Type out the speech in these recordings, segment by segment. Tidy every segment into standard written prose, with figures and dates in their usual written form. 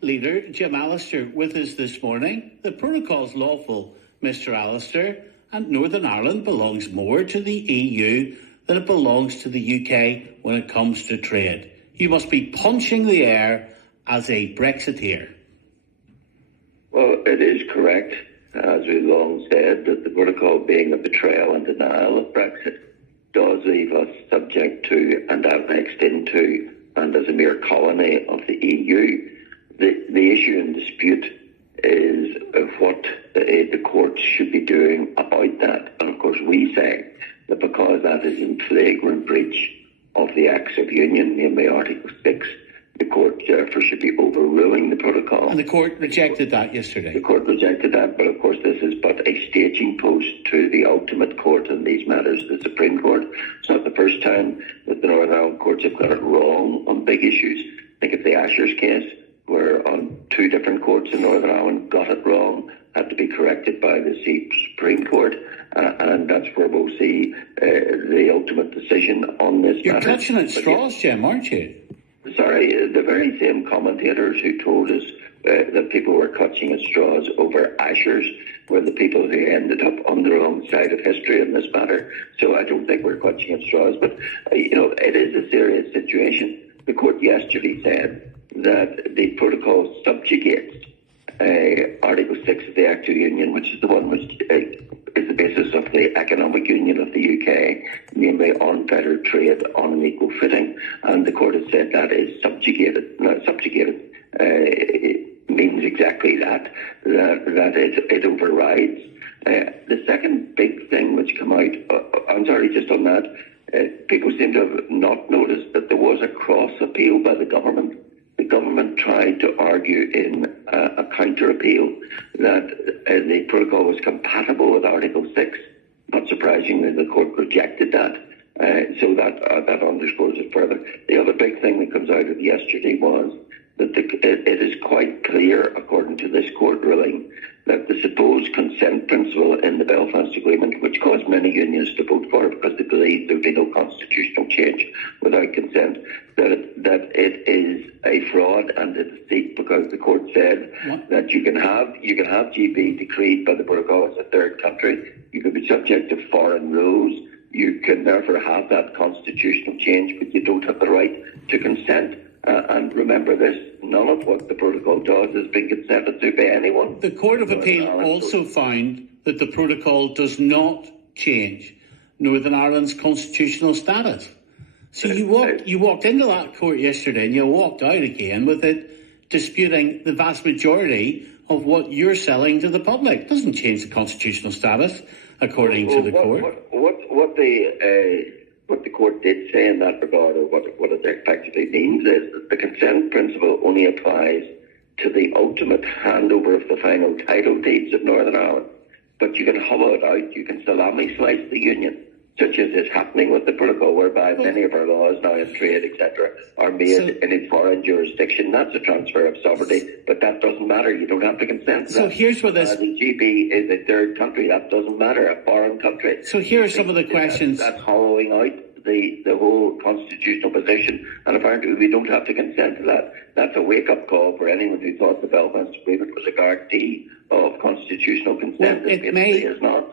leader, Jim Allister, with us this morning. The protocol's lawful, Mr. Allister, and Northern Ireland belongs more to the EU than it belongs to the UK when it comes to trade. You must be punching the air as a Brexiteer. Well, it is correct, as we've long said, that the protocol being a betrayal and denial of Brexit does leave us subject to and annexed into and as a mere colony of the EU. The issue in dispute is what the courts should be doing about that. And of course we say that because that is in flagrant breach of the Acts of Union, namely Article 6, the court therefore should be overruling the protocol. And the court rejected that yesterday. The court rejected that, but of course this is but a staging post to the ultimate court in these matters, the Supreme Court. It's not the first time that the Northern Ireland courts have got it wrong on big issues. Think of the Ashers case, where on two different courts in Northern Ireland got it wrong, had to be corrected by the Supreme Court, and that's where we'll see the ultimate decision on this You're matter. You're clutching at straws, Jim, aren't you? Sorry, the very same commentators who told us that people were clutching at straws over Ashers were the people who ended up on the wrong side of history in this matter. So I don't think we're clutching at straws, but it is a serious situation. The court yesterday said that the protocol subjugates Article 6 of the Act of Union, which is the one which is the basis of the economic union of the UK, namely unfettered trade on an equal footing. And the court has said that is subjugated. Now, subjugated it means exactly that it overrides. The second big thing which came out, I'm sorry, just on that, people seem to have not noticed that there was a cross appeal by the government. The government tried to argue in a counter-appeal that the protocol was compatible with Article 6. Not surprisingly, the court rejected that. So that underscores it further. The other big thing that comes out of yesterday was that it is quite clear, according to this court ruling, that the supposed consent principle in the Belfast Agreement, which caused many unions to vote for it because they believed there would be no constitutional change without consent, that it is a fraud and a deceit, because the court said that you can have GB decreed by the protocol as a third country. You could be subject to foreign rules. You can therefore have that constitutional change, but you don't have the right to consent. And remember this, none of what the protocol does has been consented to by anyone. The Court of Appeal also found that the protocol does not change Northern Ireland's constitutional status. So you walked into that court yesterday and you walked out again with it disputing the vast majority of what you're selling to the public. It doesn't change the constitutional status, according to the court. What the court did say in that regard, or what it effectively means, is that the consent principle only applies to the ultimate handover of the final title deeds of Northern Ireland. But you can hollow it out, you can salami slice the union, such as is happening with the protocol, whereby many of our laws now in trade, etc., are made in a foreign jurisdiction. That's a transfer of sovereignty, but that doesn't matter. You don't have to consent to that. So here's where this... the GB is a third country. That doesn't matter, a foreign country. So here are some of the questions... That's hollowing out the whole constitutional position, and apparently we don't have to consent to that. That's a wake-up call for anyone who thought the Belfast Agreement was a guarantee of constitutional consent. Well,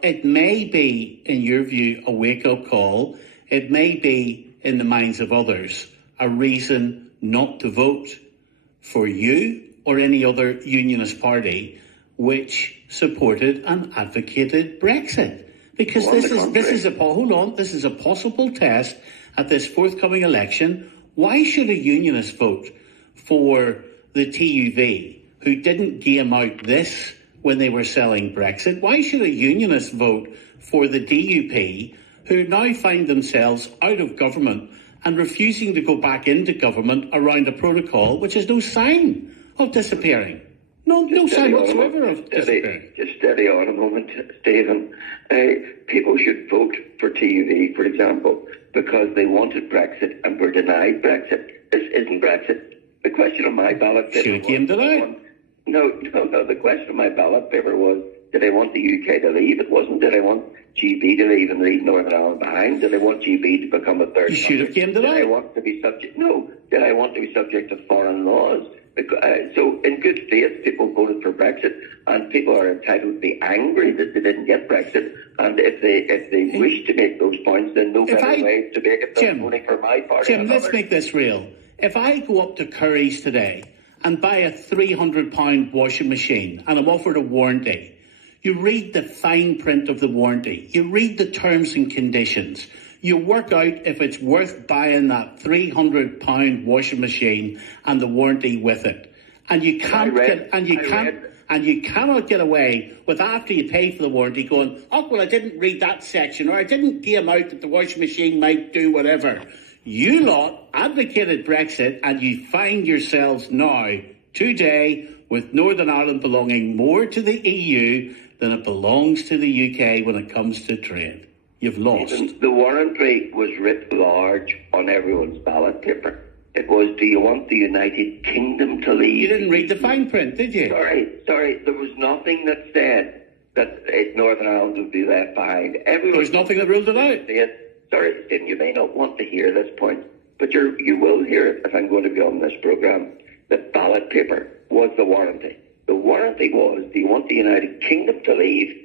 it may be, in your view, a wake-up call. It may be, in the minds of others, a reason not to vote for you or any other unionist party which supported and advocated Brexit. Because this is a possible test at this forthcoming election. Why should a unionist vote for the TUV who didn't game out this when they were selling Brexit? Why should a unionist vote for the DUP who now find themselves out of government and refusing to go back into government around a protocol which has no sign of disappearing? No sign whatsoever of disappearing. Just steady on a moment, Stephen. People should vote for TUV, for example, because they wanted Brexit and were denied Brexit. This isn't Brexit. The question on my ballot paper should have came denied. No. The question on my ballot paper was, did I want the UK to leave? It wasn't, did I want GB to leave and leave Northern Ireland behind? Did I want GB to become a third country? You should have came denied. Did I want to be subject to foreign laws? So in good faith, people voted for Brexit, and people are entitled to be angry that they didn't get Brexit. And if they wish to make those points, then no better way to make it than voting for my party. Jim, let's make this real. If I go up to Curry's today and buy a £300 washing machine and I'm offered a warranty, you read the fine print of the warranty, you read the terms and conditions, you work out if it's worth buying that £300 washing machine and the warranty with it, and you cannot get away with, after you pay for the warranty, going, oh well, I didn't read that section, or I didn't game out that the washing machine might do whatever. You lot advocated Brexit, and you find yourselves now, today, with Northern Ireland belonging more to the EU than it belongs to the UK when it comes to trade. You've lost. Even the warranty was writ large on everyone's ballot paper. It was, do you want the United Kingdom to leave? You didn't read the fine print, did you? Sorry. There was nothing that said that Northern Ireland would be left behind. Everyone, there was nothing that ruled it out. Sorry, Stephen, you may not want to hear this point, but you will hear it if I'm going to be on this programme. The ballot paper was the warranty. The warranty was, do you want the United Kingdom to leave?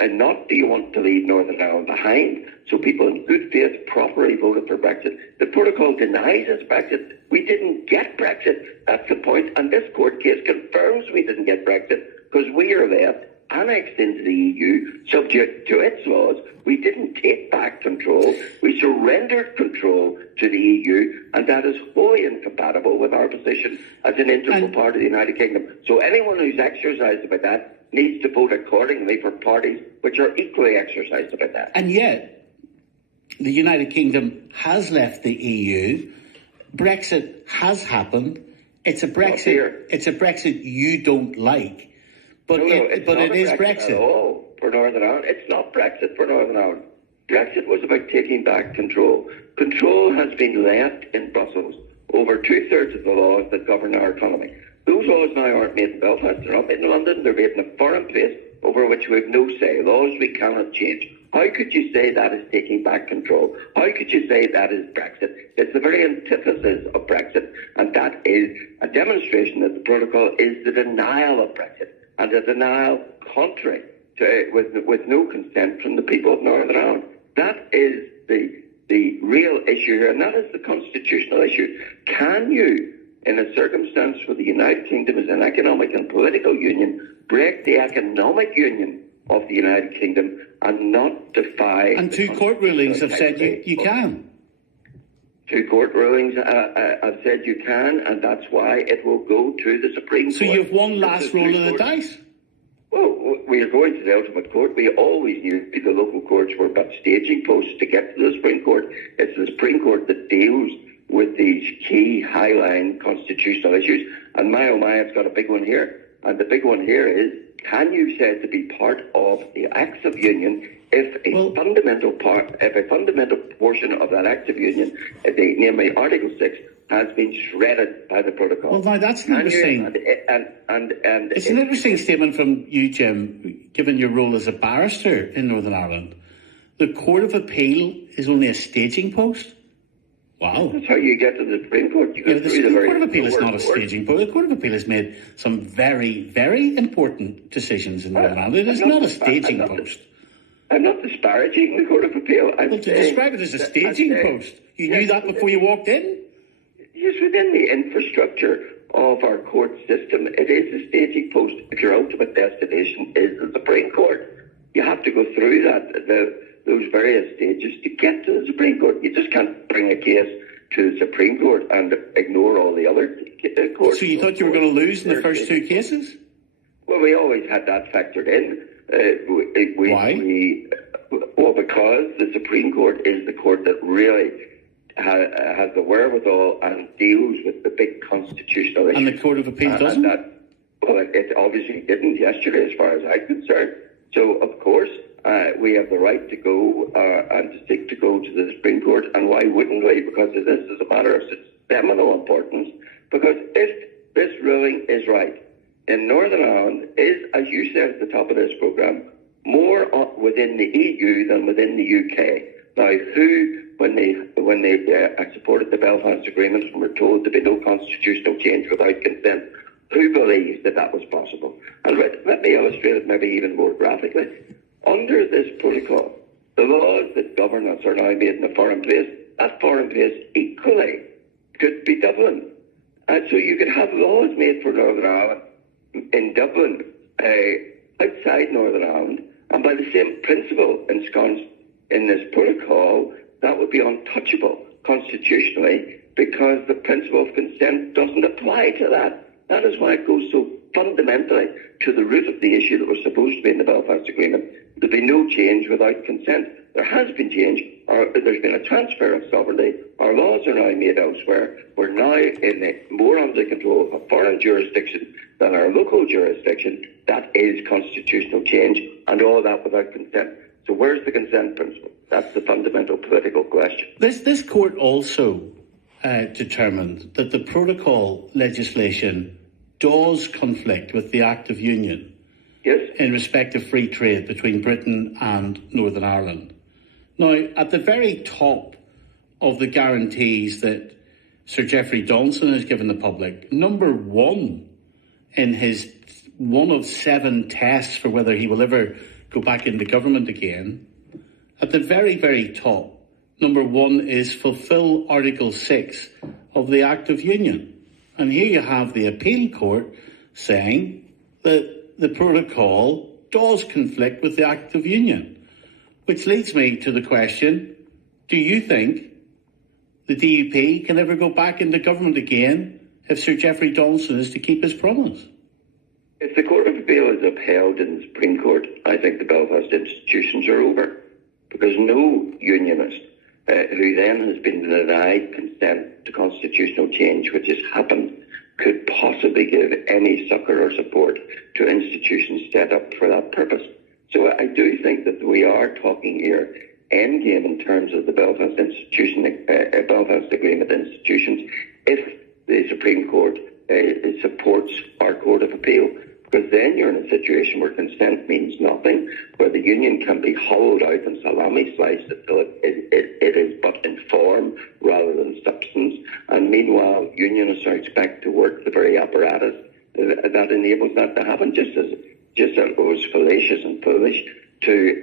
And not, do you want to leave Northern Ireland behind? So people in good faith properly voted for Brexit. The protocol denies us Brexit. We didn't get Brexit. That's the point. And this court case confirms we didn't get Brexit because we are left annexed into the EU, subject to its laws. We didn't take back control. We surrendered control to the EU, and that is wholly incompatible with our position as an integral part of the United Kingdom. So anyone who's exercised about that needs to vote accordingly for parties which are equally exercised about that. And yet, the United Kingdom has left the EU. Brexit has happened. It's a Brexit you don't like. But it is Brexit. At all for Northern Ireland. It's not Brexit for Northern Ireland. Brexit was about taking back control. Control has been left in Brussels over 2/3 of the laws that govern our economy. Those laws now aren't made in Belfast, they're not made in London, they're made in a foreign place over which we have no say. Laws we cannot change. How could you say that is taking back control? How could you say that is Brexit? It's the very antithesis of Brexit, and that is a demonstration that the protocol is the denial of Brexit, and a denial contrary to, with no consent from the people of Northern Ireland. That is the real issue here, and that is the constitutional issue. Can you, in a circumstance where the United Kingdom is an economic and political union, break the economic union of the United Kingdom and not defy... And two court rulings have said you can. Two court rulings have said you can, and that's why it will go to the Supreme Court. So you've one last roll of the dice? Well, we are going to the ultimate court. We always knew the local courts were but staging posts to get to the Supreme Court. It's the Supreme Court that deals with these key highline constitutional issues. And my oh my, it's got a big one here. And the big one here is, can you say to be part of the acts of union if a fundamental portion of that act of union, namely Article 6, has been shredded by the protocol? Well, now that's interesting. It's an interesting statement from you, Jim, given your role as a barrister in Northern Ireland. The Court of Appeal is only a staging post? Wow. That's how you get to the Supreme Court. The Court of Appeal is not a staging post. The Court of Appeal has made some very, very important decisions in Northern Ireland. It is not a staging post. I'm not disparaging the Court of Appeal. Well, to describe it as a staging post, you knew that before you walked in? Yes, within the infrastructure of our court system, it is a staging post. If your ultimate destination is the Supreme Court, you have to go through those various stages to get to the Supreme Court. You just can't bring a case to the Supreme Court and ignore all the other courts. So you thought you were going to lose in the first two cases? Well, we always had that factored in. Why? Well, because the Supreme Court is the court that really has the wherewithal and deals with the big constitutional issues. And the Court of Appeal doesn't? It obviously didn't yesterday, as far as I'm concerned. So, of course, we have the right to go and to seek to go to the Supreme Court. And why wouldn't we? Because this is a matter of seminal importance. Because if this ruling is right, in Northern Ireland is, as you said at the top of this programme, more within the EU than within the UK. Now, who when they supported the Belfast Agreement and were told there'd be no constitutional change without consent. Who believes that that was possible? And let me illustrate it maybe even more graphically. Under this protocol, the laws that govern us are now made in a foreign place. That foreign place equally could be Dublin. And so you could have laws made for Northern Ireland in Dublin, outside Northern Ireland, and by the same principle ensconced in this protocol, that would be untouchable constitutionally because the principle of consent doesn't apply to that. That is why it goes so fundamentally to the root of the issue that was supposed to be in the Belfast Agreement. There'll be no change without consent. There has been change, or there's been a transfer of sovereignty. Our laws are now made elsewhere. We're now more under control of a foreign jurisdiction than our local jurisdiction. That is constitutional change, and all that without consent. So where's the consent principle? That's the fundamental political question. This court also determined that the protocol legislation does conflict with the Act of Union. Yes. In respect of free trade between Britain and Northern Ireland. Now, at the very top of the guarantees that Sir Geoffrey Donaldson has given the public, number one in his one of 7 tests for whether he will ever go back into government again, at the very, very top, number one is fulfil Article 6 of the Act of Union. And here you have the appeal court saying that the protocol does conflict with the Act of Union, which leads me to the question, do you think the DUP can ever go back into government again if Sir Geoffrey Donaldson is to keep his promise? If the Court of Appeal is upheld in the Supreme Court, I think the Belfast institutions are over, because no unionist who then has been denied consent to constitutional change, which has happened, could possibly give any succour or support to institutions set up for that purpose. So I do think that we are talking here endgame in terms of the Belfast Belfast Agreement institutions if the Supreme Court supports our Court of Appeal. Because then you're in a situation where consent means nothing, where the union can be hollowed out and salami sliced until it is but in form rather than substance. And meanwhile, unionists are expected to work the very apparatus that enables that to happen, just as it was fallacious and foolish to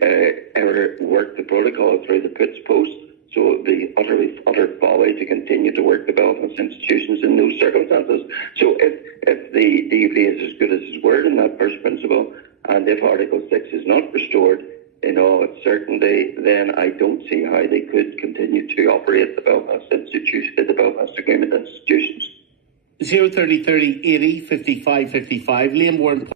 ever work the protocol through the puts post. So it would be utter folly to continue to work the Belfast institutions in those circumstances. So if the DUP is as good as his word in that first principle, and if Article 6 is not restored in all its certainty, then I don't see how they could continue to operate the Belfast Agreement institutions. 030 30 80 55 55. Liam Warren.